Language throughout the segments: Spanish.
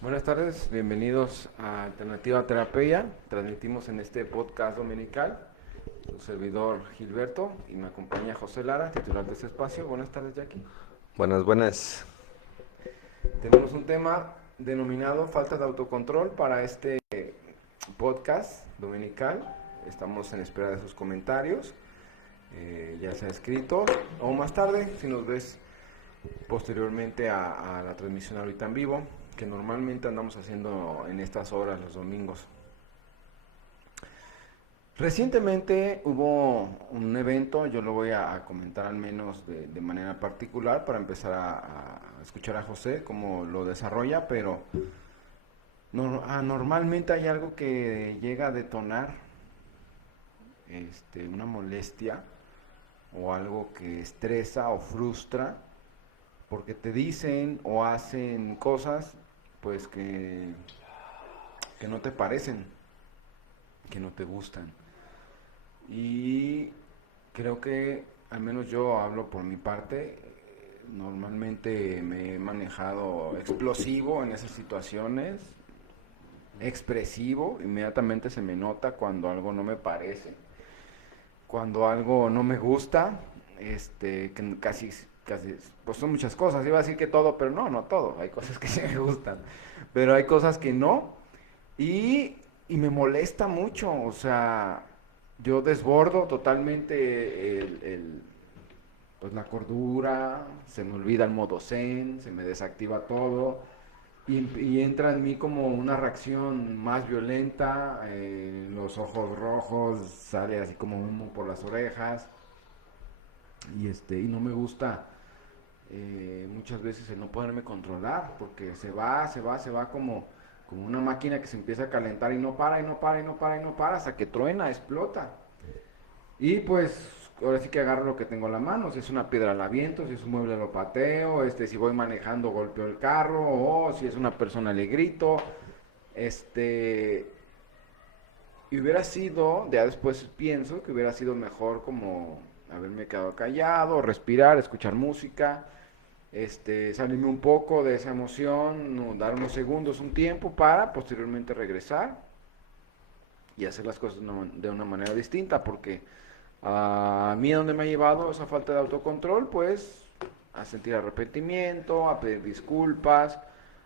Buenas tardes, bienvenidos a Alternativa Terapia. Transmitimos en este podcast dominical. Su servidor Gilberto y me acompaña José Lara, titular de este espacio. Buenas tardes, Jackie. Buenas, buenas. Tenemos un tema denominado falta de autocontrol para este podcast dominical. Estamos en espera de sus comentarios, ya sea escritos o más tarde, si nos ves posteriormente a la transmisión ahorita en vivo, que normalmente andamos haciendo en estas horas los domingos. Recientemente hubo un evento, yo lo voy a comentar al menos de manera particular para empezar a escuchar a José cómo lo desarrolla, pero normalmente hay algo que llega a detonar una molestia o algo que estresa o frustra porque te dicen o hacen cosas pues que no te parecen, que no te gustan. Y creo que, al menos yo hablo por mi parte, normalmente me he manejado explosivo en esas situaciones, expresivo, inmediatamente se me nota cuando algo no me parece, cuando algo no me gusta, que casi, pues son muchas cosas, iba a decir que todo, pero no, no todo, hay cosas que sí me gustan, pero hay cosas que no, y, y me molesta mucho, o sea, yo desbordo totalmente pues la cordura, se me olvida el modo zen, se me desactiva todo y entra en mí como una reacción más violenta, los ojos rojos, sale así como humo por las orejas y no me gusta muchas veces el no poderme controlar porque se va como una máquina que se empieza a calentar y no para, y no para, y no para, y no para, hasta que truena, explota. Y pues ahora sí que agarro lo que tengo en la mano, si es una piedra la aviento, si es un mueble lo pateo, si voy manejando golpeo el carro, o si es una persona le grito, este, y hubiera sido, ya después pienso que hubiera sido mejor como haberme quedado callado, respirar, escuchar música, salirme un poco de esa emoción, dar unos segundos, un tiempo para posteriormente regresar y hacer las cosas de una manera distinta, porque a mí donde me ha llevado esa falta de autocontrol, pues a sentir arrepentimiento, a pedir disculpas,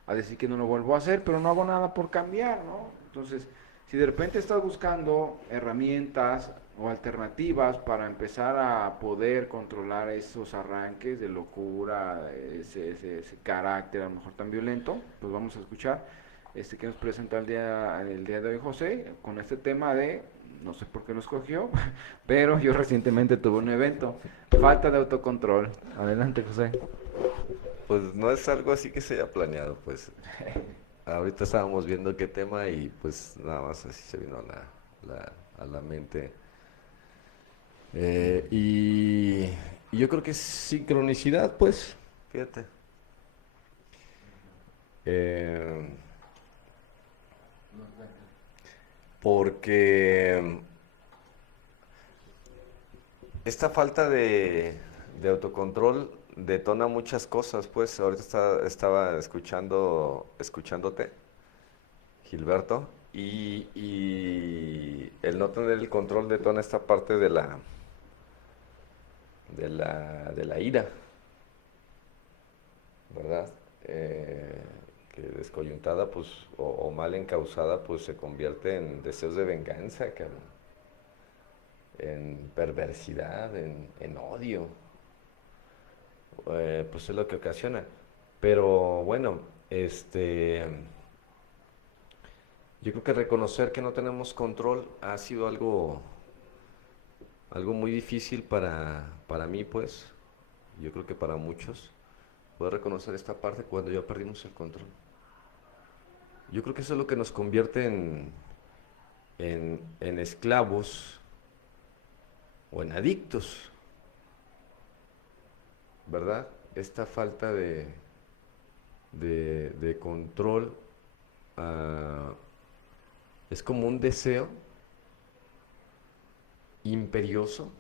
a decir que no lo vuelvo a hacer, pero no hago nada por cambiar, ¿no? Entonces, si de repente estás buscando herramientas o alternativas para empezar a poder controlar esos arranques de locura, ese carácter a lo mejor tan violento, pues vamos a escuchar que nos presenta el día de hoy José con este tema de, no sé por qué lo escogió, pero yo recientemente tuve un evento, falta de autocontrol. Adelante, José. Pues no es algo así que se haya planeado, pues ahorita estábamos viendo qué tema y pues nada más así se vino a la mente. Y yo creo que es sincronicidad, pues, fíjate. Eh, Porque esta falta de autocontrol detona muchas cosas, pues ahorita estaba escuchándote, Gilberto, y el no tener el control detona esta parte de la ira, ¿verdad? Eh, que descoyuntada, pues, o mal encausada, pues se convierte en deseos de venganza, cabrón, en perversidad, en odio, pues es lo que ocasiona. Pero bueno, yo creo que reconocer que no tenemos control ha sido algo muy difícil para mí, pues, yo creo que para muchos, poder reconocer esta parte cuando ya perdimos el control. Yo creo que eso es lo que nos convierte en esclavos o en adictos, ¿verdad? Esta falta de control es como un deseo imperioso.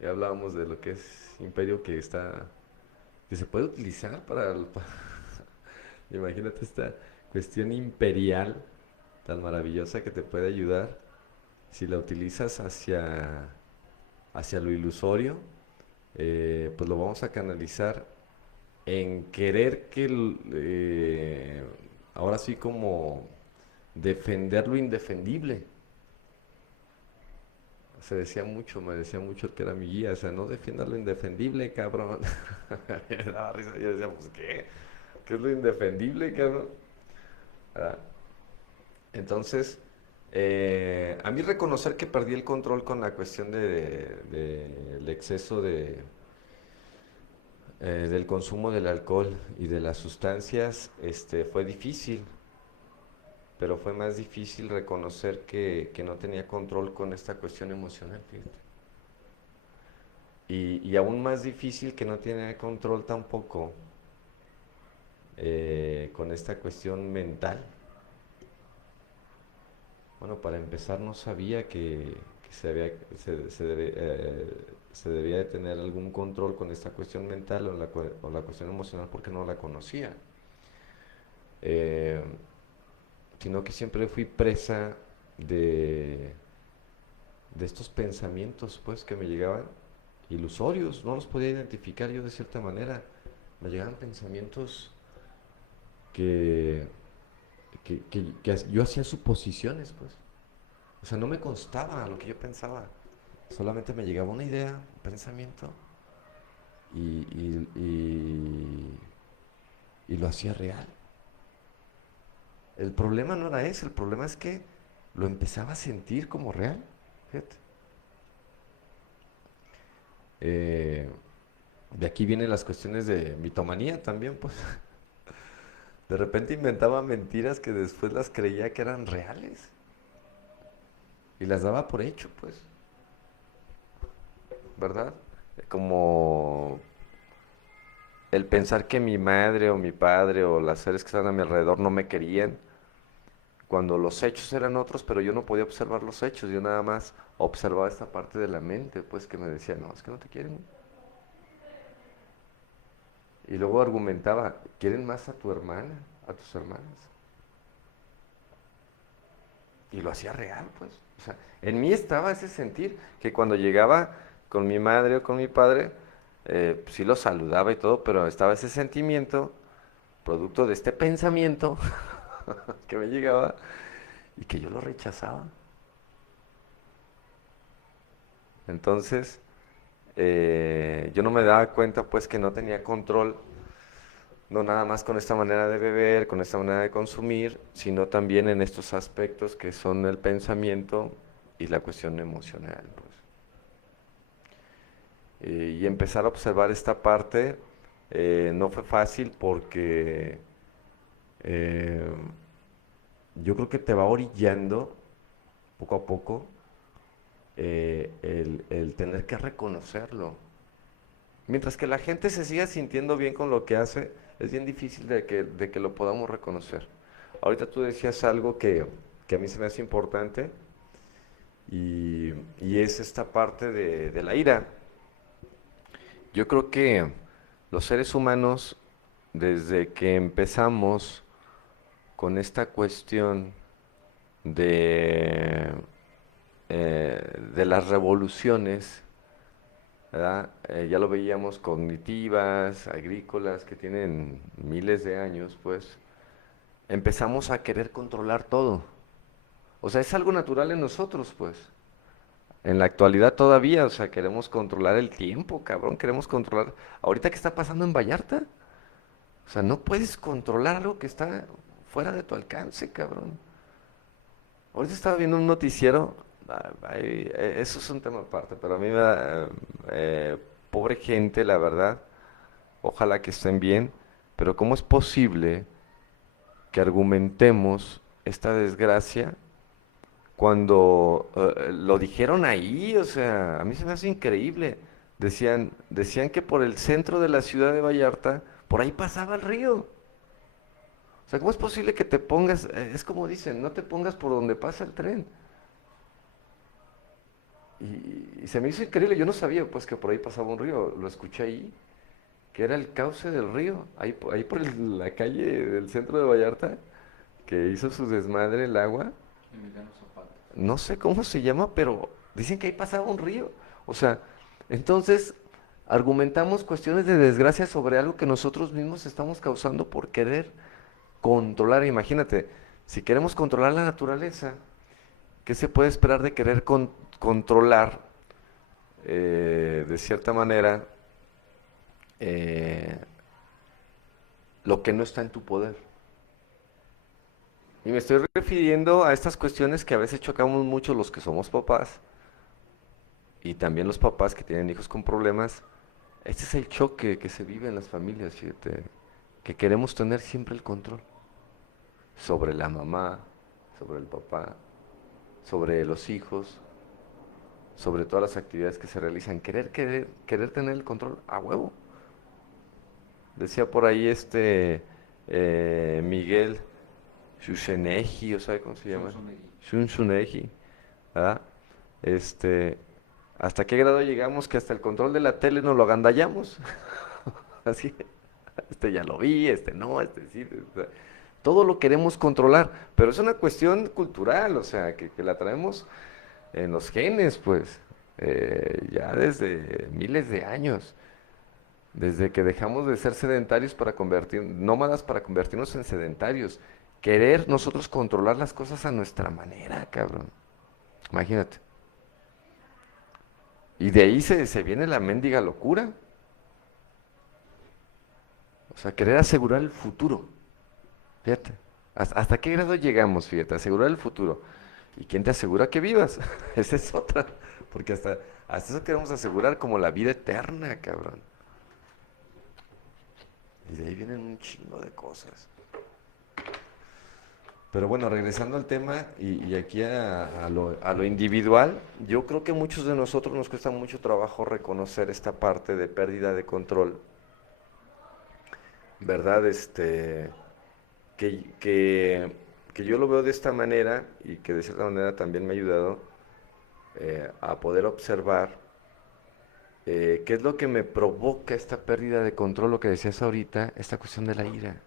Ya hablábamos de lo que es imperio que se puede utilizar imagínate, cuestión imperial tan maravillosa que te puede ayudar si la utilizas hacia lo ilusorio, pues lo vamos a canalizar en querer ahora sí como defender lo indefendible. Se decía mucho, me decía mucho el que era mi guía, o sea, no defiendas lo indefendible, cabrón. Me daba risa, yo decía, pues ¿qué? ¿Qué es lo indefendible, cabrón? ¿Verdad? Entonces, a mí reconocer que perdí el control con la cuestión del exceso del consumo del alcohol y de las sustancias, fue difícil, pero fue más difícil reconocer que no tenía control con esta cuestión emocional, fíjate. Y aún más difícil que no tenía control tampoco con esta cuestión mental. Bueno, para empezar no sabía que se debía de tener algún control con esta cuestión mental o la cuestión emocional porque no la conocía. Eh, Sino que siempre fui presa de, de estos pensamientos pues que me llegaban ilusorios, no los podía identificar yo de cierta manera. Me llegaban pensamientos que, que yo hacía suposiciones pues. O sea, no me constaba lo que yo pensaba. Solamente me llegaba una idea, un pensamiento, y, y, y, y lo hacía real. El problema no era ese, el problema es que lo empezaba a sentir como real. Fíjate. Eh, de aquí vienen las cuestiones de mitomanía también, pues. De repente inventaba mentiras que después las creía que eran reales. Y las daba por hecho, pues. ¿Verdad? Como el pensar que mi madre o mi padre o las seres que estaban a mi alrededor no me querían, cuando los hechos eran otros, pero yo no podía observar los hechos, yo nada más observaba esta parte de la mente, pues que me decía, no, es que no te quieren. Y luego argumentaba, quieren más a tu hermana, a tus hermanas. Y lo hacía real, pues. O sea, en mí estaba ese sentir que cuando llegaba con mi madre o con mi padre, pues sí los saludaba y todo, pero estaba ese sentimiento, producto de este pensamiento que me llegaba y que yo lo rechazaba. Entonces, yo no me daba cuenta pues que no tenía control, no nada más con esta manera de beber, con esta manera de consumir, sino también en estos aspectos que son el pensamiento y la cuestión emocional, pues. Y empezar a observar esta parte no fue fácil porque eh, yo creo que te va orillando poco a poco el tener que reconocerlo. Mientras que la gente se siga sintiendo bien con lo que hace, es bien difícil de que lo podamos reconocer. Ahorita tú decías algo que a mí se me hace importante y es esta parte de la ira. Yo creo que los seres humanos, desde que empezamos con esta cuestión de, de las revoluciones, ¿verdad? Ya lo veíamos cognitivas, agrícolas, que tienen miles de años, pues empezamos a querer controlar todo. O sea, es algo natural en nosotros, pues. En la actualidad todavía, o sea, queremos controlar el tiempo, cabrón, queremos controlar. Ahorita, ¿qué está pasando en Vallarta? O sea, no puedes controlar algo que está fuera de tu alcance, cabrón. Ahorita estaba viendo un noticiero, eso es un tema aparte, pero a mí me da, pobre gente, la verdad, ojalá que estén bien, pero ¿cómo es posible que argumentemos esta desgracia cuando lo dijeron ahí? O sea, a mí se me hace increíble. Decían que por el centro de la ciudad de Vallarta, por ahí pasaba el río. O sea, ¿cómo es posible que te pongas, es como dicen, no te pongas por donde pasa el tren? Y se me hizo increíble, yo no sabía pues que por ahí pasaba un río, lo escuché ahí, que era el cauce del río, ahí por la calle del centro de Vallarta, que hizo su desmadre el agua. No sé cómo se llama, pero dicen que ahí pasaba un río. O sea, entonces argumentamos cuestiones de desgracia sobre algo que nosotros mismos estamos causando por querer controlar. Imagínate, si queremos controlar la naturaleza, ¿qué se puede esperar de querer controlar, de cierta manera, eh, lo que no está en tu poder? Y me estoy refiriendo a estas cuestiones que a veces chocamos mucho los que somos papás y también los papás que tienen hijos con problemas. Este es el choque que se vive en las familias, fíjate, que queremos tener siempre el control sobre la mamá, sobre el papá, sobre los hijos, sobre todas las actividades que se realizan. Querer tener el control a huevo. Decía por ahí Miguel Shushenegi, o sabe cómo se llama. Shunsuneji, ¿verdad? Este, ¿Hasta qué grado llegamos que hasta el control de la tele nos lo agandallamos? Así, ya lo vi, no, sí. O sea, todo lo queremos controlar, pero es una cuestión cultural, o sea, que la traemos en los genes, pues, ya desde miles de años, desde que dejamos de ser sedentarios para nómadas para convertirnos en sedentarios, querer nosotros controlar las cosas a nuestra manera, cabrón. Imagínate. Y de ahí se viene la mendiga locura. O sea, querer asegurar el futuro. Fíjate. ¿Hasta qué grado llegamos, fíjate? Asegurar el futuro. ¿Y quién te asegura que vivas? Esa es otra. Porque hasta eso queremos asegurar como la vida eterna, cabrón. Y de ahí vienen un chingo de cosas. Pero bueno, regresando al tema y aquí a lo individual, yo creo que muchos de nosotros nos cuesta mucho trabajo reconocer esta parte de pérdida de control, ¿verdad? Que, que, que yo lo veo de esta manera y que de cierta manera también me ha ayudado a poder observar qué es lo que me provoca esta pérdida de control, lo que decías ahorita, esta cuestión de la ira.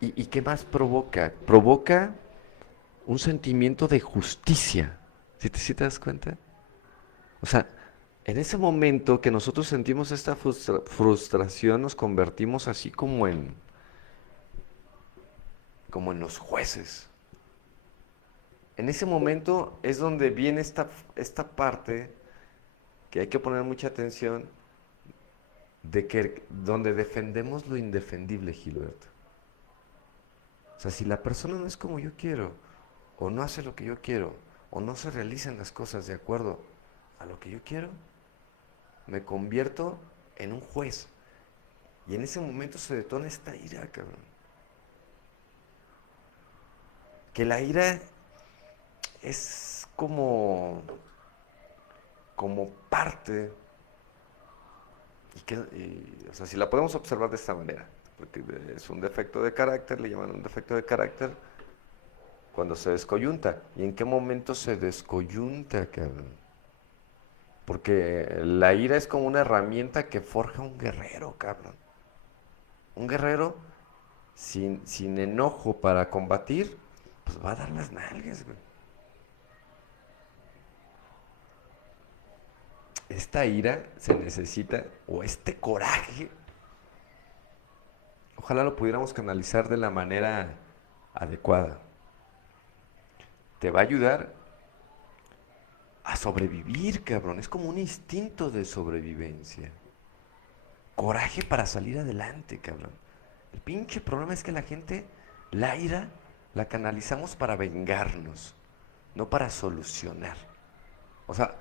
¿Y qué más provoca? Provoca un sentimiento de justicia. ¿Sí te das cuenta? O sea, en ese momento que nosotros sentimos esta frustración, nos convertimos así como en los jueces. En ese momento es donde viene esta parte que hay que poner mucha atención, donde defendemos lo indefendible, Gilberto. O sea, si la persona no es como yo quiero, o no hace lo que yo quiero, o no se realizan las cosas de acuerdo a lo que yo quiero, me convierto en un juez. Y en ese momento se detona esta ira, cabrón. Que la ira es como parte, o sea, si la podemos observar de esta manera, porque es un defecto de carácter, le llaman un defecto de carácter, cuando se descoyunta. ¿Y en qué momento se descoyunta, cabrón? Porque la ira es como una herramienta que forja un guerrero, cabrón. Un guerrero sin enojo para combatir, pues va a dar las nalgas, güey. Esta ira se necesita, o este coraje, ojalá lo pudiéramos canalizar de la manera adecuada. Te va a ayudar a sobrevivir, cabrón. Es como un instinto de sobrevivencia. Coraje para salir adelante, cabrón. El pinche problema es que la ira, la canalizamos para vengarnos, no para solucionar. O sea,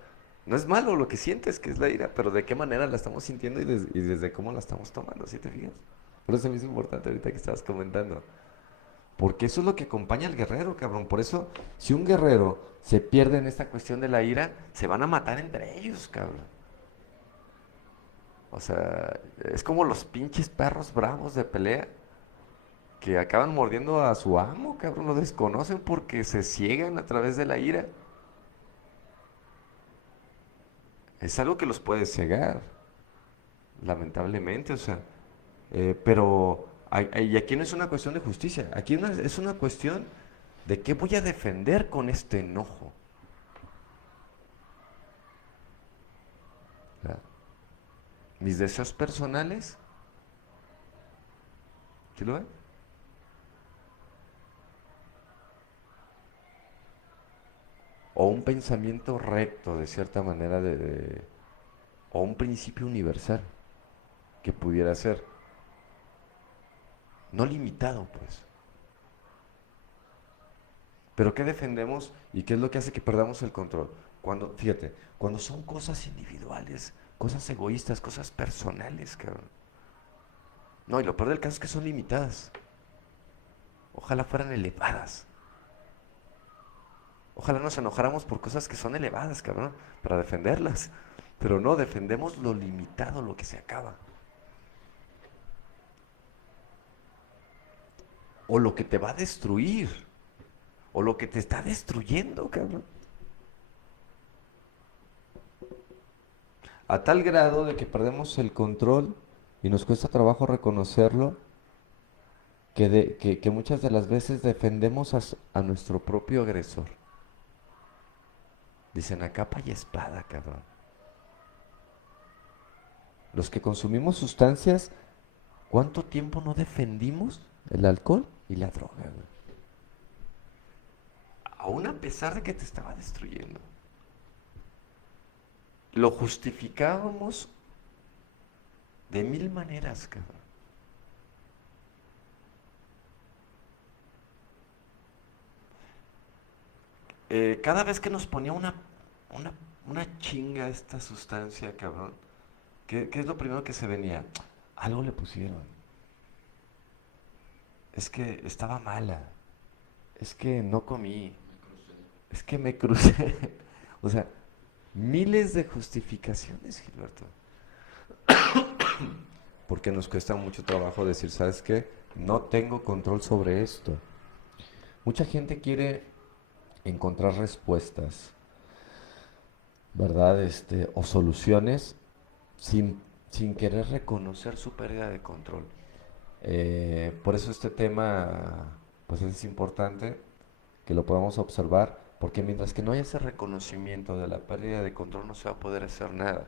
no es malo lo que sientes, que es la ira, pero de qué manera la estamos sintiendo y desde cómo la estamos tomando, ¿sí te fijas? Por eso me hizo importante ahorita que estabas comentando. Porque eso es lo que acompaña al guerrero, cabrón. Por eso, si un guerrero se pierde en esta cuestión de la ira, se van a matar entre ellos, cabrón. O sea, es como los pinches perros bravos de pelea que acaban mordiendo a su amo, cabrón. Lo desconocen porque se ciegan a través de la ira. Es algo que los puede cegar, lamentablemente, o sea. Pero Y aquí no es una cuestión de justicia, aquí es una cuestión de qué voy a defender con este enojo. ¿Verdad? Mis deseos personales, ¿sí lo ven? O un pensamiento recto, de cierta manera, o un principio universal que pudiera ser, no limitado, pues. Pero ¿qué defendemos y qué es lo que hace que perdamos el control? Cuando, fíjate, cuando son cosas individuales, cosas egoístas, cosas personales, cabrón. No, y lo peor del caso es que son limitadas. Ojalá fueran elevadas. Ojalá nos enojáramos por cosas que son elevadas, cabrón, para defenderlas. Pero no, defendemos lo limitado, lo que se acaba. O lo que te va a destruir. O lo que te está destruyendo, cabrón. A tal grado de que perdemos el control y nos cuesta trabajo reconocerlo, que muchas de las veces defendemos a nuestro propio agresor. Dicen a capa y espada, cabrón. Los que consumimos sustancias, ¿cuánto tiempo no defendimos el alcohol y la droga, güey? Aún a pesar de que te estaba destruyendo. Lo justificábamos de mil maneras, cabrón. Cada vez que nos ponía una, una chinga esta sustancia, cabrón, ¿qué es lo primero que se venía? Algo le pusieron. Es que estaba mala. Es que no comí. Es que me crucé. O sea, miles de justificaciones, Gilberto. Porque nos cuesta mucho trabajo decir, ¿sabes qué? No tengo control sobre esto. Mucha gente quiere encontrar respuestas, ¿verdad? O soluciones sin, sin querer reconocer su pérdida de control. Por eso este tema, pues es importante que lo podamos observar, porque mientras que no haya ese reconocimiento de la pérdida de control no se va a poder hacer nada.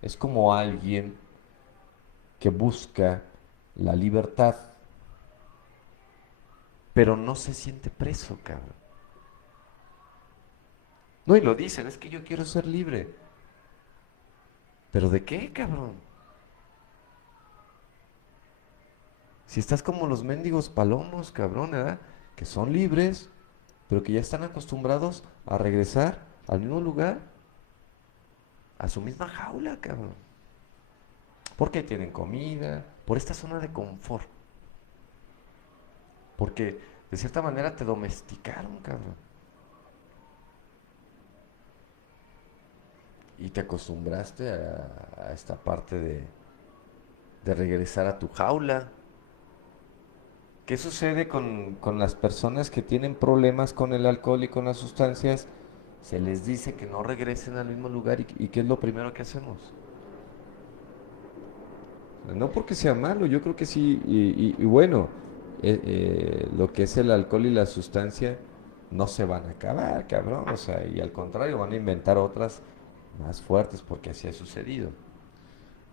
Es como alguien que busca la libertad, pero no se siente preso, cabrón. No, y lo dicen, es que yo quiero ser libre. ¿Pero de qué, cabrón? Si estás como los mendigos palomos, cabrón, ¿verdad? Que son libres, pero que ya están acostumbrados a regresar al mismo lugar, a su misma jaula, cabrón. Porque tienen comida, por esta zona de confort. Porque de cierta manera te domesticaron, cabrón. Y te acostumbraste a esta parte de regresar a tu jaula. ¿Qué sucede con las personas que tienen problemas con el alcohol y con las sustancias? Se les dice que no regresen al mismo lugar y ¿qué es lo primero que hacemos? No porque sea malo, yo creo que sí, y bueno, lo que es el alcohol y la sustancia no se van a acabar, cabrón, o sea, y al contrario, van a inventar otras más fuertes porque así ha sucedido,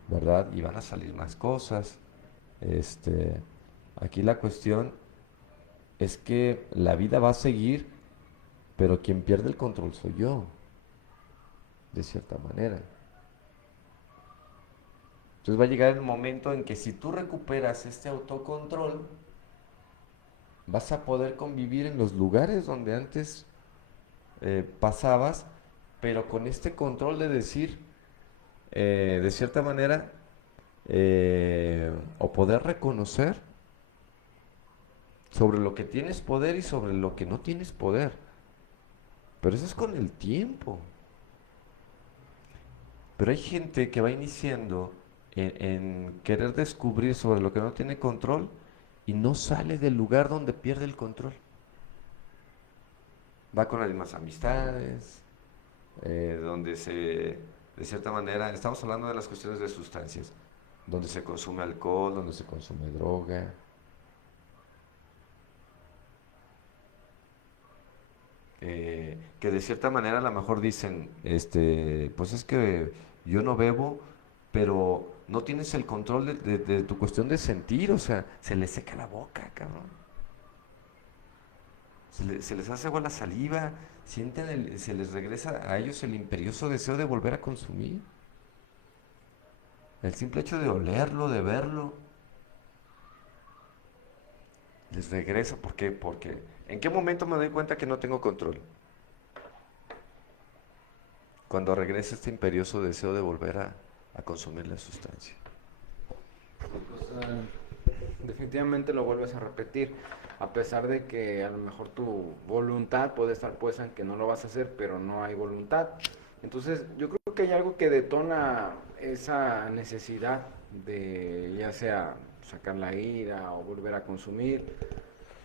¿verdad? Y van a salir más cosas. Este, aquí la cuestión es que la vida va a seguir, pero quien pierde el control soy yo, de cierta manera. Entonces va a llegar el momento en que si tú recuperas este autocontrol, vas a poder convivir en los lugares donde antes pasabas, pero con este control de decir, de cierta manera, o poder reconocer sobre lo que tienes poder y sobre lo que no tienes poder. Pero eso es con el tiempo. Pero hay gente que va iniciando en querer descubrir sobre lo que no tiene control y no sale del lugar donde pierde el control. Va con las mismas amistades, donde se, de cierta manera, estamos hablando de las cuestiones de sustancias, donde se consume alcohol, donde se consume droga, que de cierta manera a lo mejor dicen, pues es que yo no bebo, pero no tienes el control de tu cuestión de sentir, o sea, se les seca la boca, cabrón. Se les hace agua la saliva, se les regresa a ellos el imperioso deseo de volver a consumir. El simple hecho de olerlo, de verlo, les regresa. ¿Por qué? Porque ¿en qué momento me doy cuenta que no tengo control? Cuando regresa este imperioso deseo de volver a consumir la sustancia. Pues, definitivamente lo vuelves a repetir, a pesar de que a lo mejor tu voluntad puede estar puesta en que no lo vas a hacer, pero no hay voluntad. Entonces, yo creo que hay algo que detona esa necesidad de ya sea sacar la ira o volver a consumir.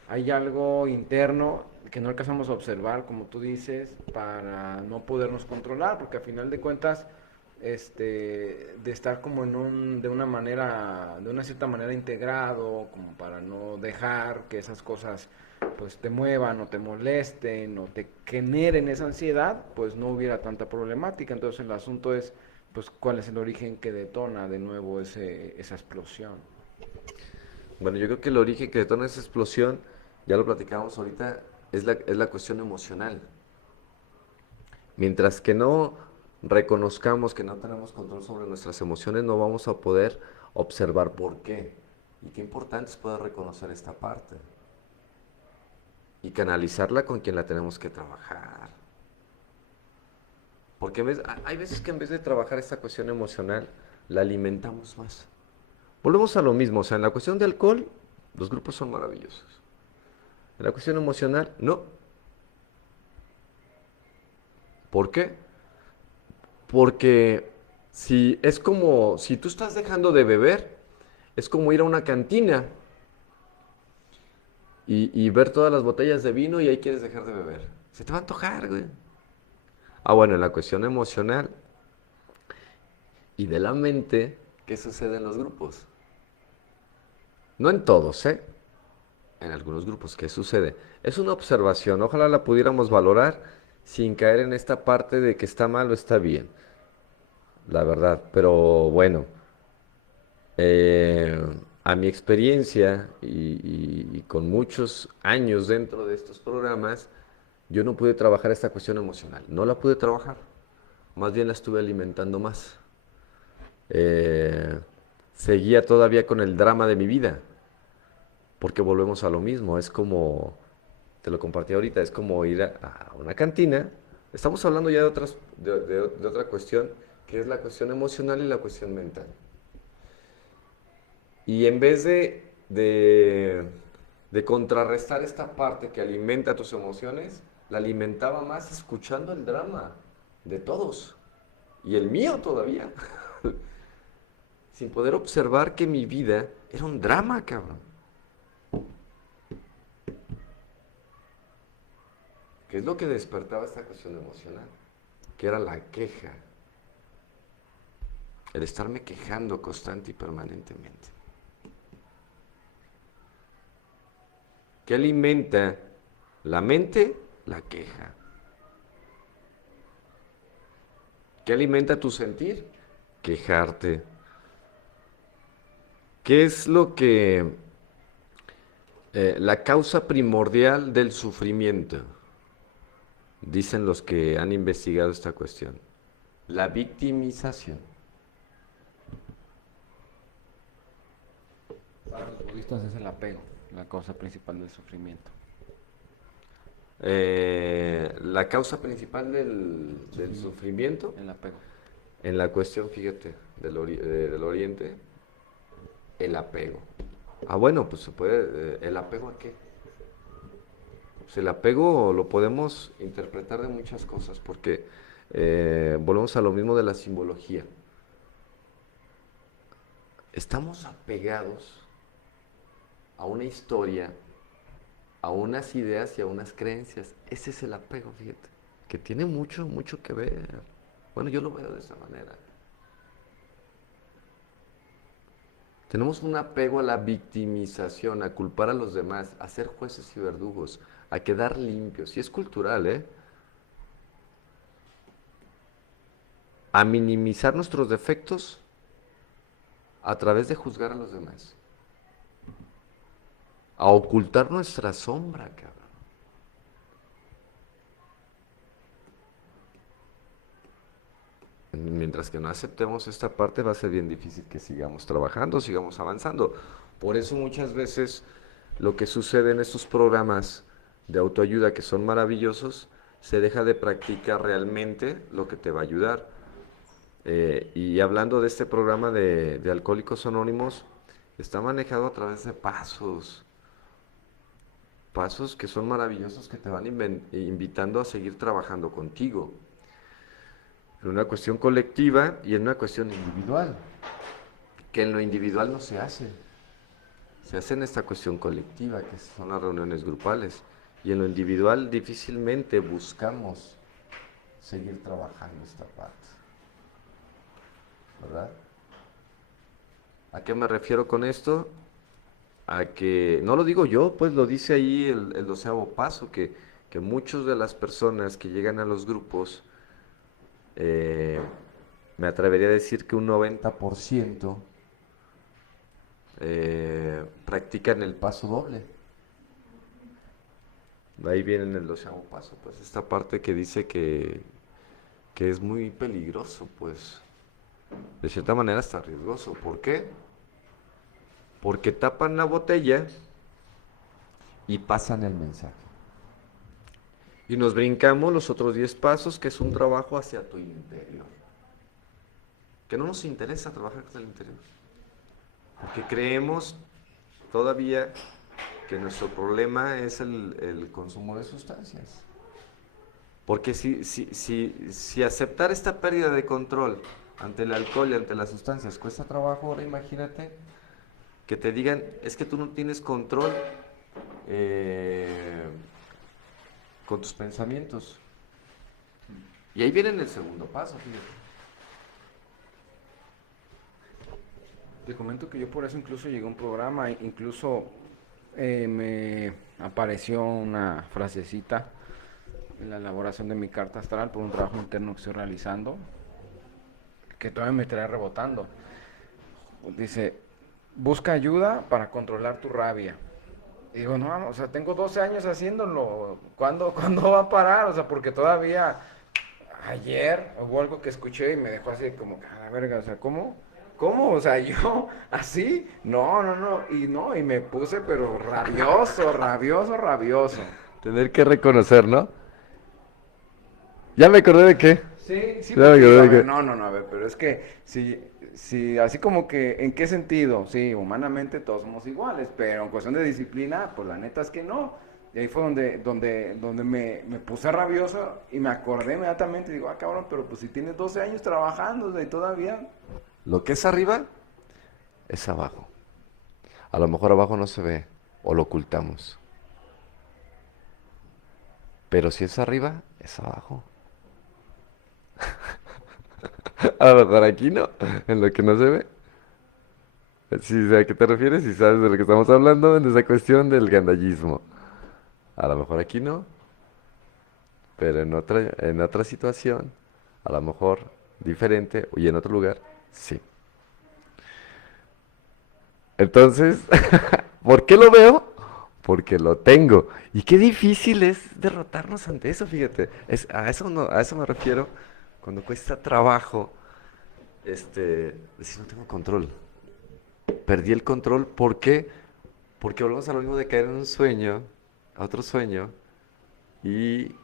Hay algo interno que no alcanzamos a observar, como tú dices, para no podernos controlar, porque a final de cuentas, de estar como de una manera, de una cierta manera integrado, como para no dejar que esas cosas pues te muevan o te molesten o te generen esa ansiedad, pues no hubiera tanta problemática. Entonces el asunto es, pues, cuál es el origen que detona de nuevo esa explosión. Bueno, yo creo que el origen que detona esa explosión, ya lo platicábamos ahorita, es la cuestión emocional. Mientras que no reconozcamos que no tenemos control sobre nuestras emociones, no vamos a poder observar por qué. Y qué importante es poder reconocer esta parte y canalizarla con quien la tenemos que trabajar. Porque hay veces que en vez de trabajar esta cuestión emocional, la alimentamos más. Volvemos a lo mismo, o sea, en la cuestión de alcohol, los grupos son maravillosos. En la cuestión emocional, no. ¿Por qué? Porque si es como, si tú estás dejando de beber, es como ir a una cantina y ver todas las botellas de vino y ahí quieres dejar de beber. Se te va a antojar, güey. Ah, bueno, en la cuestión emocional y de la mente, ¿qué sucede en los grupos? No en todos, ¿eh? En algunos grupos, ¿qué sucede? Es una observación, ojalá la pudiéramos valorar sin caer en esta parte de que está mal o está bien, la verdad. Pero bueno, eh, a mi experiencia y con muchos años dentro de estos programas, yo no pude trabajar esta cuestión emocional, no la pude trabajar, más bien la estuve alimentando más. Eh, Seguía todavía con el drama de mi vida, porque volvemos a lo mismo, es como, te lo compartí ahorita, es como ir a una cantina, estamos hablando ya de, de otra cuestión, que es la cuestión emocional y la cuestión mental. Y en vez de contrarrestar esta parte que alimenta tus emociones, la alimentaba más escuchando el drama de todos. Y el mío todavía. Sin poder observar que mi vida era un drama, cabrón. ¿Qué es lo que despertaba esta cuestión emocional? Que era la queja. El estarme quejando constante y permanentemente. ¿Qué alimenta la mente? La queja. ¿Qué alimenta tu sentir? Quejarte. ¿Qué es lo que... la causa primordial del sufrimiento? Dicen los que han investigado esta cuestión. La victimización. Para los budistas es el apego, la causa principal del sufrimiento. La causa principal del sufrimiento El apego. en la cuestión, fíjate, del oriente, el apego. Ah, bueno, pues se puede, ¿el apego a qué? Pues el apego lo podemos interpretar de muchas cosas, porque volvemos a lo mismo de la simbología. Estamos apegados a una historia, a unas ideas y a unas creencias. Ese es el apego, fíjate, que tiene mucho, mucho que ver. Bueno, yo lo veo de esa manera. Tenemos un apego a la victimización, a culpar a los demás, a ser jueces y verdugos, a quedar limpios, y es cultural, ¿eh? A minimizar nuestros defectos a través de juzgar a los demás, a ocultar nuestra sombra, cabrón. Mientras que no aceptemos esta parte, va a ser bien difícil que sigamos trabajando, sigamos avanzando. Por eso muchas veces lo que sucede en estos programas de autoayuda que son maravillosos, se deja de practicar realmente lo que te va a ayudar. Y hablando de este programa de Alcohólicos Anónimos, está manejado a través de pasos, pasos que son maravillosos que te van invitando a seguir trabajando contigo, en una cuestión colectiva y en una cuestión individual, que en lo individual no se hace en esta cuestión colectiva, que son las reuniones grupales, y en lo individual difícilmente buscamos seguir trabajando esta parte, ¿verdad? ¿A qué me refiero con esto? A que, no lo digo yo, pues lo dice ahí el 12º paso, que muchas de las personas que llegan a los grupos, eh, me atrevería a decir que un 90% practican el paso doble. Ahí viene en el 12º paso, pues esta parte que dice que es muy peligroso, pues de cierta manera está riesgoso. ¿Por qué? Porque tapan la botella y pasan el mensaje. Y nos brincamos los otros 10 pasos, que es un trabajo hacia tu interior. Que no nos interesa trabajar hacia el interior. Porque creemos todavía que nuestro problema es el consumo de sustancias. Porque si aceptar esta pérdida de control ante el alcohol y ante las sustancias cuesta trabajo, ahora imagínate que te digan, es que tú no tienes control con tus pensamientos. Y ahí viene el segundo paso, fíjate. Te comento que yo por eso incluso llegué a un programa, incluso me apareció una frasecita en la elaboración de mi carta astral por un trabajo interno que estoy realizando, que todavía me trae rebotando. Dice, busca ayuda para controlar tu rabia. Y digo, no, o sea, tengo 12 años haciéndolo. ¿Cuándo va a parar? O sea, porque todavía ayer hubo algo que escuché y me dejó así como, a la verga, o sea, ¿cómo? ¿Cómo? O sea, yo así, no, y me puse pero rabioso, rabioso, rabioso. Tener que reconocer, ¿no? Ya me acordé de qué. Sí, Ya me porque digo, acordé a de ver, qué. no, a ver, pero es que si, así como que, ¿en qué sentido? Sí, humanamente todos somos iguales, pero en cuestión de disciplina, pues la neta es que no. Y ahí fue donde me puse rabioso y me acordé inmediatamente, digo, ah, cabrón, pero pues si tienes 12 años trabajando, y todavía. Lo que es arriba es abajo. A lo mejor abajo no se ve o lo ocultamos. Pero si es arriba, es abajo. A lo mejor aquí no, en lo que no se ve. Si sé a qué te refieres, si sabes de lo que estamos hablando, en esa cuestión del gandallismo. A lo mejor aquí no, pero en otra situación, a lo mejor diferente y en otro lugar, sí. Entonces, ¿por qué lo veo? Porque lo tengo. Y qué difícil es derrotarnos ante eso, fíjate. A eso no, a eso me refiero cuando cuesta trabajo, decir no tengo control. Perdí el control, ¿por qué? Porque volvemos a lo mismo de caer en un sueño, a otro sueño, y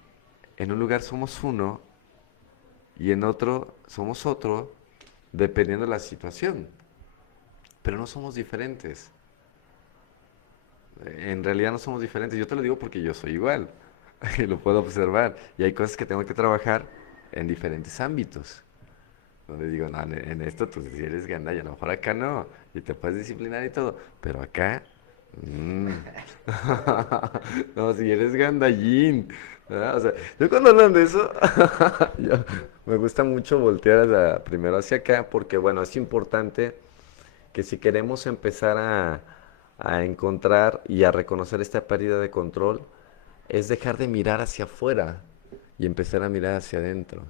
en un lugar somos uno y en otro somos otro, dependiendo de la situación. Pero no somos diferentes. En realidad no somos diferentes. Yo te lo digo porque yo soy igual y lo puedo observar. Y hay cosas que tengo que trabajar en diferentes ámbitos. Donde digo, no, en esto tú si eres gandalla, a lo mejor acá no. Y te puedes disciplinar y todo. Pero acá, mm. No, si eres gandallín. ¿Verdad? O sea, yo cuando hablan de eso, me gusta mucho voltear primero hacia acá porque, bueno, es importante que si queremos empezar a encontrar y a reconocer esta pérdida de control, es dejar de mirar hacia afuera y empezar a mirar hacia adentro.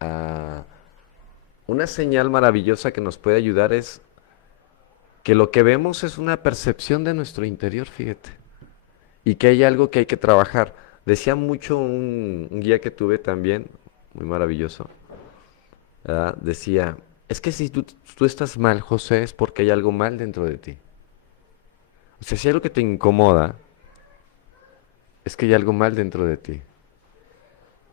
Ah, una señal maravillosa que nos puede ayudar es que lo que vemos es una percepción de nuestro interior, fíjate, y que hay algo que hay que trabajar. Decía mucho un guía que tuve también, muy maravilloso, ¿verdad? Decía, es que si tú estás mal, José, es porque hay algo mal dentro de ti. O sea, si hay algo que te incomoda, es que hay algo mal dentro de ti.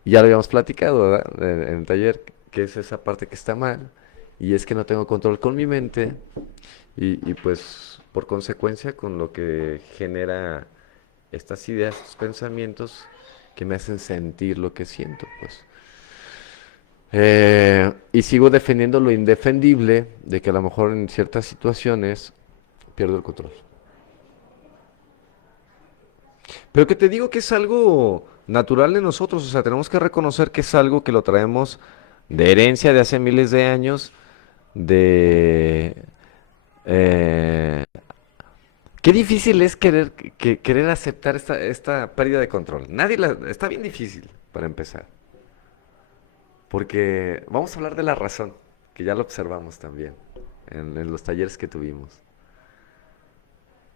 Y ya lo habíamos platicado, ¿verdad? En el taller, que es esa parte que está mal, y es que no tengo control con mi mente, y pues por consecuencia con lo que genera estas ideas, estos pensamientos que me hacen sentir lo que siento, pues. Y sigo defendiendo lo indefendible de que a lo mejor en ciertas situaciones pierdo el control. Pero que te digo que es algo natural de nosotros, o sea, tenemos que reconocer que es algo que lo traemos de herencia de hace miles de años, de... eh, qué difícil es querer aceptar esta pérdida de control. Está bien difícil para empezar, porque vamos a hablar de la razón, que ya lo observamos también en los talleres que tuvimos.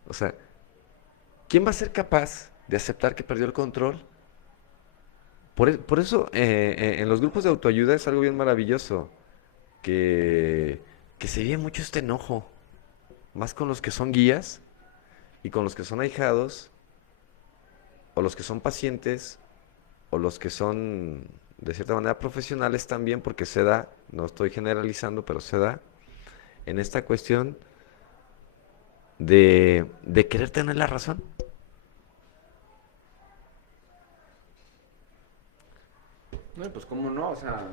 O sea, ¿quién va a ser capaz de aceptar que perdió el control? Por eso en los grupos de autoayuda es algo bien maravilloso, que, que se vive mucho este enojo, más con los que son guías y con los que son ahijados, o los que son pacientes, o los que son de cierta manera profesionales también, porque se da, no estoy generalizando, pero se da, en esta cuestión de querer tener la razón. No, pues cómo no, o sea,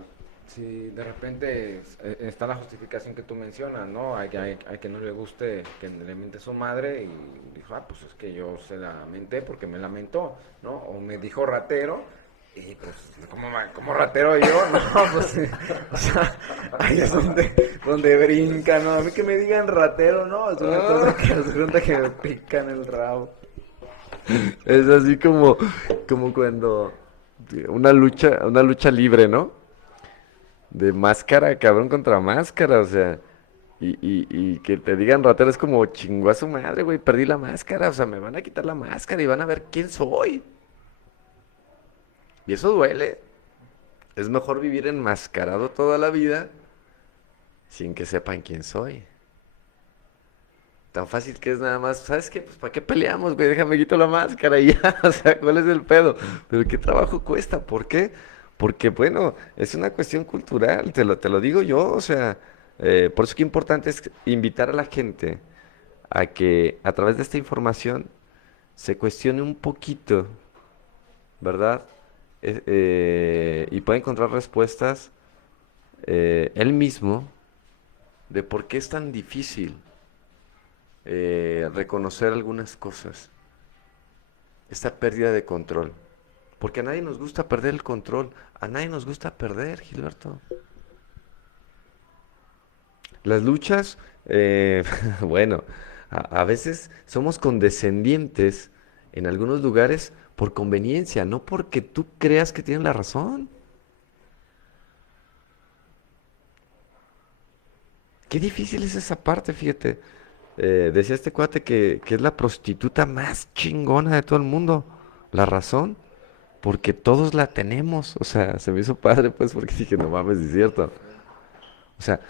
si de repente está la justificación que tú mencionas, ¿no? Hay que no le guste que le miente su madre y dijo, ah, pues es que yo se la menté porque me lamentó, ¿no? O me dijo ratero y pues, ¿cómo ratero yo? No, pues, o sea, ahí es donde brincan, ¿no? A mí que me digan ratero, ¿no? Es una cosa que hace cuenta que me pican el rabo. Es así como cuando una lucha libre, ¿no? De máscara, cabrón contra máscara, o sea, y que te digan ratero es como chingó a su madre, güey, perdí la máscara, o sea, me van a quitar la máscara y van a ver quién soy. Y eso duele. Es mejor vivir enmascarado toda la vida sin que sepan quién soy. Tan fácil que es nada más, ¿sabes qué? Pues ¿para qué peleamos, güey? Déjame quito la máscara y ya, o sea, ¿cuál es el pedo? Pero ¿qué trabajo cuesta? ¿Por qué? Porque, bueno, es una cuestión cultural, te lo digo yo, o sea, por eso que importante es invitar a la gente a que a través de esta información se cuestione un poquito, ¿verdad? Y pueda encontrar respuestas él mismo de por qué es tan difícil reconocer algunas cosas, esta pérdida de control. Porque a nadie nos gusta perder el control, a nadie nos gusta perder, Gilberto. Las luchas, bueno, a veces somos condescendientes en algunos lugares por conveniencia, no porque tú creas que tienes la razón. Qué difícil es esa parte, fíjate. Decía este cuate que es la prostituta más chingona de todo el mundo. La razón, porque todos la tenemos. O sea, se me hizo padre, pues, porque dije, no mames, es cierto. O sea,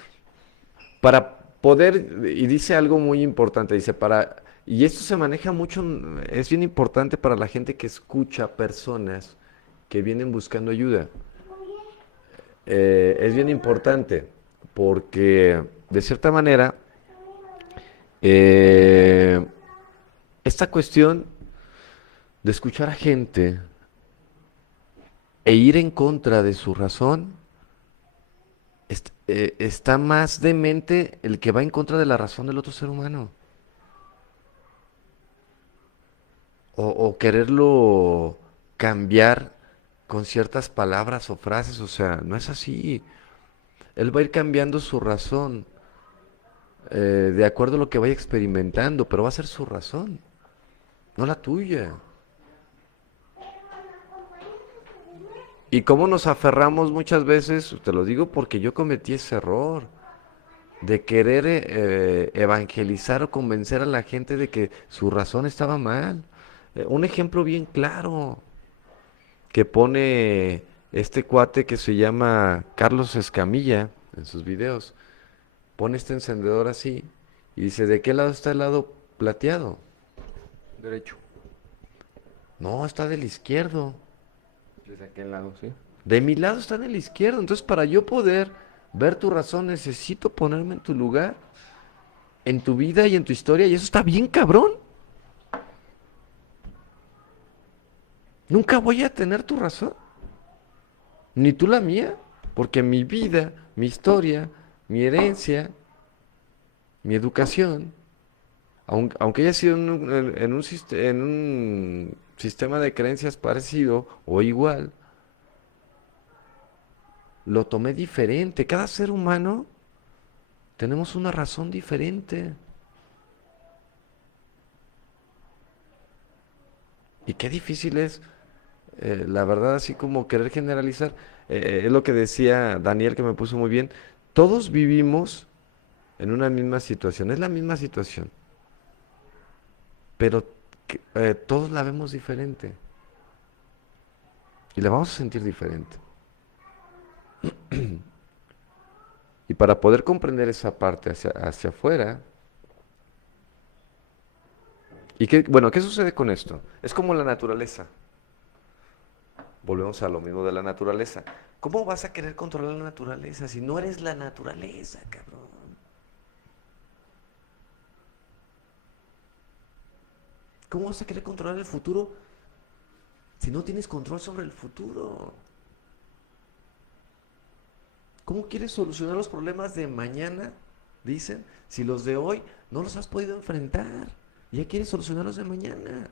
para poder, y dice algo muy importante, dice, y esto se maneja mucho, es bien importante para la gente que escucha personas que vienen buscando ayuda. Es bien importante, porque de cierta manera, eh, esta cuestión de escuchar a gente e ir en contra de su razón, está más demente el que va en contra de la razón del otro ser humano. O quererlo cambiar con ciertas palabras o frases, o sea, no es así. Él va a ir cambiando su razón de acuerdo a lo que vaya experimentando, pero va a ser su razón, no la tuya. Y cómo nos aferramos muchas veces, te lo digo porque yo cometí ese error de querer evangelizar o convencer a la gente de que su razón estaba mal. Un ejemplo bien claro que pone este cuate que se llama Carlos Escamilla en sus videos. Pone este encendedor así y dice, ¿de qué lado está el lado plateado? Derecho. No, está del izquierdo. Desde aquel lado, sí. De mi lado está en el izquierdo. Entonces, para yo poder ver tu razón, necesito ponerme en tu lugar, en tu vida y en tu historia. Y eso está bien cabrón. Nunca voy a tener tu razón, ni tú la mía, porque mi vida, mi historia, mi herencia, mi educación, aunque haya sido en un sistema de creencias parecido o igual, lo tomé diferente. Cada ser humano tenemos una razón diferente. Y qué difícil es, la verdad, así como querer generalizar. Es lo que decía Daniel, que me puso muy bien. Todos vivimos en una misma situación, es la misma situación, pero todos la vemos diferente y la vamos a sentir diferente. Y para poder comprender esa parte hacia afuera, y qué, bueno, ¿qué sucede con esto? Es como la naturaleza. Volvemos a lo mismo de la naturaleza. ¿Cómo vas a querer controlar la naturaleza si no eres la naturaleza, cabrón? ¿Cómo vas a querer controlar el futuro si no tienes control sobre el futuro? ¿Cómo quieres solucionar los problemas de mañana, dicen, si los de hoy no los has podido enfrentar? Ya quieres solucionar los de mañana.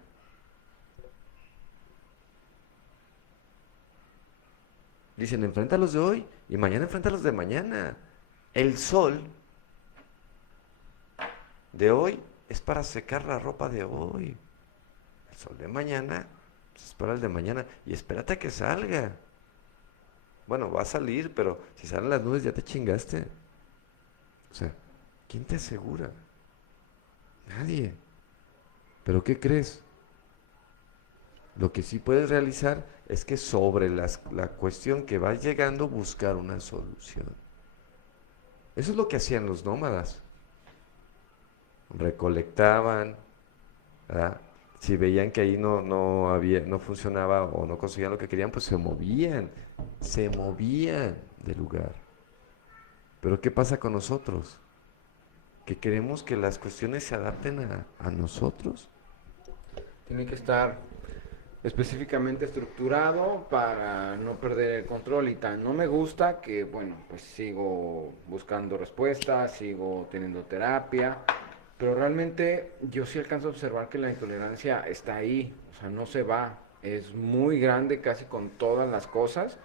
Dicen, enfrenta los de hoy y mañana enfrenta los de mañana. El sol de hoy es para secar la ropa de hoy. El sol de mañana pues, es para el de mañana. Y espérate a que salga. Bueno, va a salir, pero si salen las nubes ya te chingaste. O sea, ¿quién te asegura? Nadie. ¿Pero qué crees? Lo que sí puedes realizar es que sobre la cuestión que va llegando buscar una solución. Eso es lo que hacían los nómadas. Recolectaban, ¿verdad? Si veían que ahí no funcionaba o no conseguían lo que querían, pues se movían del lugar. Pero ¿qué pasa con nosotros? Que queremos que las cuestiones se adapten a nosotros. Tiene que estar específicamente estructurado para no perder el control y tan no me gusta que bueno pues sigo buscando respuestas, sigo teniendo terapia, pero realmente yo sí alcanzo a observar que la intolerancia está ahí, o sea, no se va, es muy grande casi con todas las cosas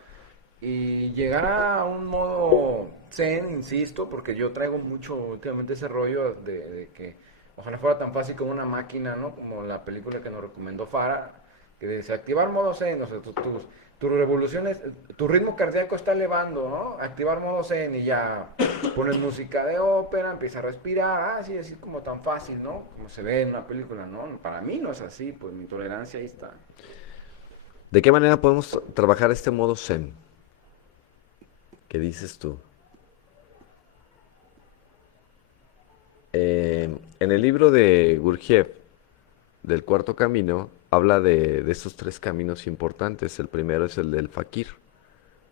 y llegar a un modo zen, insisto, porque yo traigo mucho últimamente ese rollo de que ojalá fuera tan fácil como una máquina, ¿no? Como la película que nos recomendó Farah, que dice activar modo zen, o sea, tus revoluciones, tu ritmo cardíaco está elevando, ¿no? Activar modo zen y ya pones música de ópera, empieza a respirar, así, así como tan fácil, ¿no? Como se ve en una película, ¿no? Para mí no es así, pues mi tolerancia ahí está. ¿De qué manera podemos trabajar este modo Zen? ¿Qué dices tú? En el libro de Gurdjieff, del cuarto camino, habla de estos tres caminos importantes. El primero es el del fakir,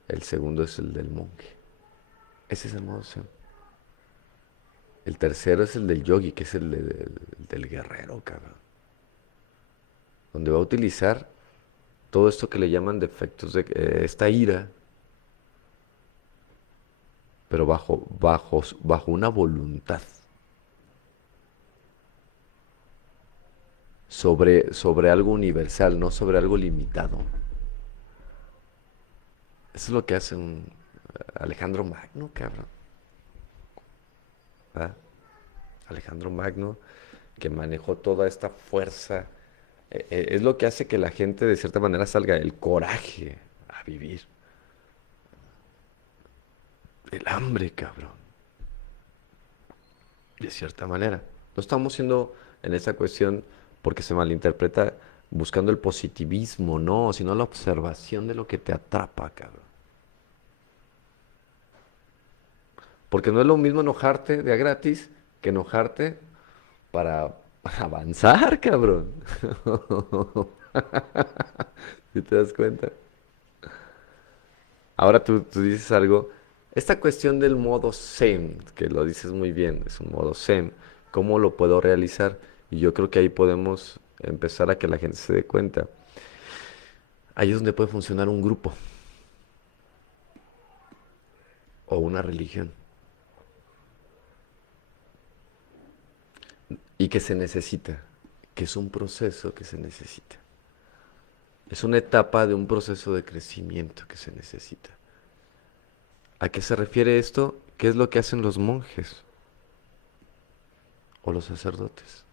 el segundo es el del monje. Ese es el modo Zen. El tercero es el del yogi, que es del guerrero, cabrón. Donde va a utilizar todo esto que le llaman defectos de esta ira, pero bajo una voluntad. Sobre algo universal, no sobre algo limitado. Eso es lo que hace un Alejandro Magno, cabrón. ¿Verdad? Alejandro Magno, que manejó toda esta fuerza, es lo que hace que la gente de cierta manera salga, el coraje. A a vivir. El hambre, cabrón. De cierta manera. No estamos siendo en esta cuestión, porque se malinterpreta, buscando el positivismo, no, sino la observación de lo que te atrapa, cabrón. Porque no es lo mismo enojarte de a gratis que enojarte para avanzar, cabrón. ¿Sí te das cuenta? Ahora tú dices algo. Esta cuestión del modo Zen, que lo dices muy bien, es un modo Zen, ¿cómo lo puedo realizar? Y yo creo que ahí podemos empezar a que la gente se dé cuenta. Ahí es donde puede funcionar un grupo o una religión. Y que se necesita, que es un proceso que se necesita. Es una etapa de un proceso de crecimiento que se necesita. ¿A qué se refiere esto? ¿Qué es lo que hacen los monjes o los sacerdotes?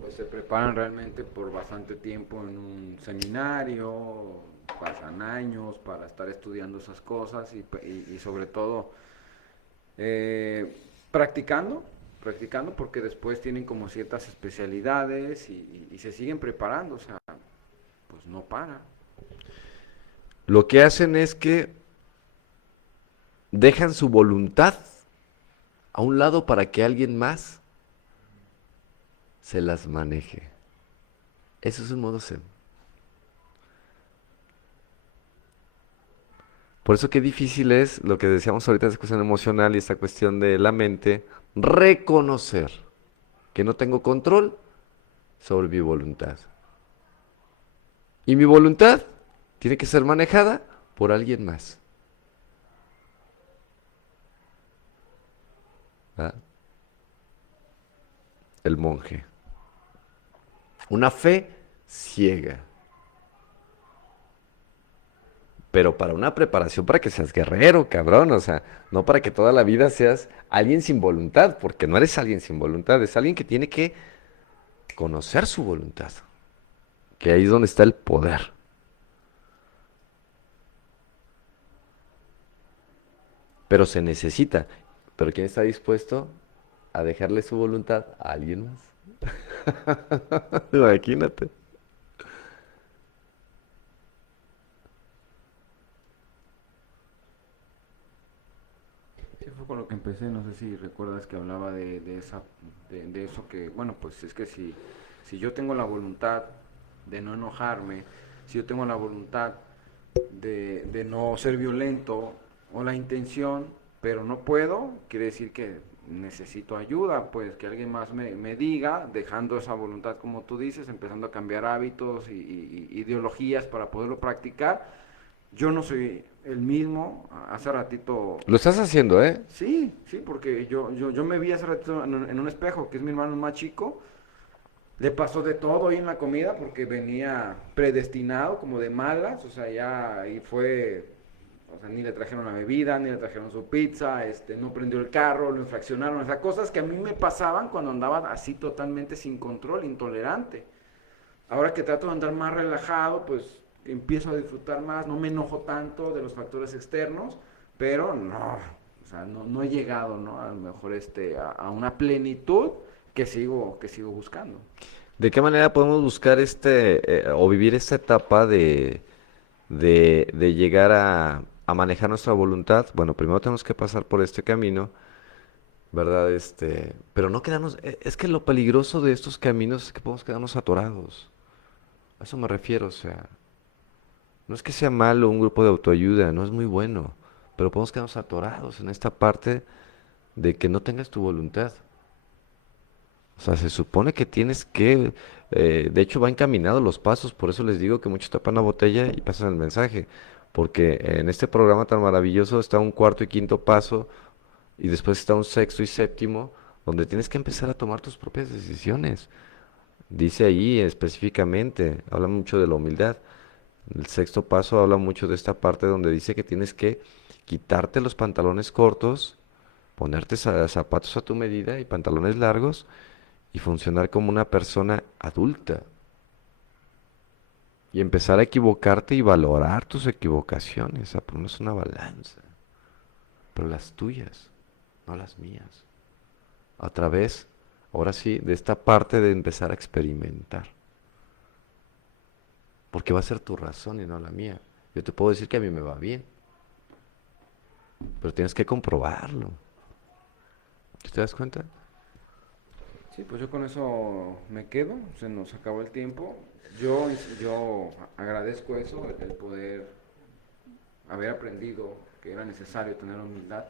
Pues se preparan realmente por bastante tiempo en un seminario, pasan años para estar estudiando esas cosas y sobre todo eh, practicando, practicando porque después tienen como ciertas especialidades y se siguen preparando, o sea, pues no para. Lo que hacen es que dejan su voluntad a un lado para que alguien más se las maneje. Eso es un modo zen. Por eso qué difícil es lo que decíamos ahorita, esa cuestión emocional y esta cuestión de la mente, reconocer que no tengo control sobre mi voluntad. Y mi voluntad tiene que ser manejada por alguien más. ¿Ah? El monje. Una fe ciega. Pero para una preparación para que seas guerrero, cabrón. O sea, no para que toda la vida seas alguien sin voluntad, porque no eres alguien sin voluntad, es alguien que tiene que conocer su voluntad. Que ahí es donde está el poder. Pero se necesita. Pero ¿quién está dispuesto a dejarle su voluntad a alguien más? Imagínate. Sí, fue con lo que empecé, no sé si recuerdas que hablaba de eso que, bueno, pues es que si yo tengo la voluntad de no enojarme, si yo tengo la voluntad de no ser violento o la intención, pero no puedo, quiere decir que necesito ayuda, pues que alguien más me diga, dejando esa voluntad como tú dices, empezando a cambiar hábitos y ideologías para poderlo practicar. Yo no soy el mismo, hace ratito. Lo estás haciendo, ¿eh? Sí, sí, porque yo me vi hace ratito en un espejo, que es mi hermano más chico. Le pasó de todo ahí en la comida porque venía predestinado, como de malas, o sea, ya ahí fue, o sea, ni le trajeron la bebida, ni le trajeron su pizza, no prendió el carro, lo infraccionaron, o sea, cosas que a mí me pasaban cuando andaba así totalmente sin control, intolerante. Ahora que trato de andar más relajado, pues empiezo a disfrutar más, no me enojo tanto de los factores externos, pero no, o sea, no he llegado, ¿no? A lo mejor a una plenitud que sigo buscando. ¿De qué manera podemos buscar o vivir esta etapa de llegar a manejar nuestra voluntad? Bueno, primero tenemos que pasar por este camino, ¿verdad? Pero no quedarnos, es que lo peligroso de estos caminos es que podemos quedarnos atorados. A eso me refiero, o sea, no es que sea malo un grupo de autoayuda, no es muy bueno, pero podemos quedarnos atorados en esta parte de que no tengas tu voluntad. O sea, se supone que tienes que, de hecho va encaminado los pasos, por eso les digo que muchos tapan la botella y pasan el mensaje, porque en este programa tan maravilloso está un cuarto y quinto paso y después está un sexto y séptimo, donde tienes que empezar a tomar tus propias decisiones. Dice ahí específicamente, habla mucho de la humildad. El sexto paso habla mucho de esta parte donde dice que tienes que quitarte los pantalones cortos, ponerte zapatos a tu medida y pantalones largos y funcionar como una persona adulta. Y empezar a equivocarte y valorar tus equivocaciones, a ponerse una balanza, pero las tuyas, no las mías. A través, ahora sí, de esta parte de empezar a experimentar. Porque va a ser tu razón y no la mía. Yo te puedo decir que a mí me va bien, pero tienes que comprobarlo. ¿Te das cuenta? Sí, pues yo con eso me quedo, se nos acabó el tiempo. Yo agradezco eso, el poder haber aprendido que era necesario tener humildad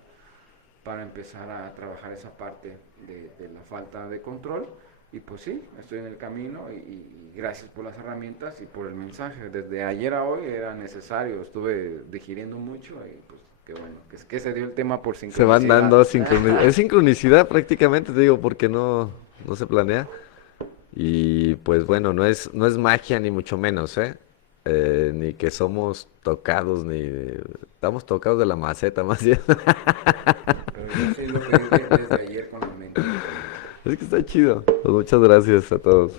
para empezar a trabajar esa parte de la falta de control. Y pues sí, estoy en el camino y gracias por las herramientas y por el mensaje. Desde ayer a hoy era necesario, estuve digiriendo mucho y pues qué bueno, que se dio el tema por Se van sincronicidad. dando sincronicidad. Es sincronicidad prácticamente, te digo, porque no se planea. Y pues bueno, no es magia ni mucho menos, ¿eh? Ni que somos tocados, ni estamos tocados de la maceta, más bien. Pero yo sí lo pedí desde ayer con la mente. Es que está chido. Pues muchas gracias a todos.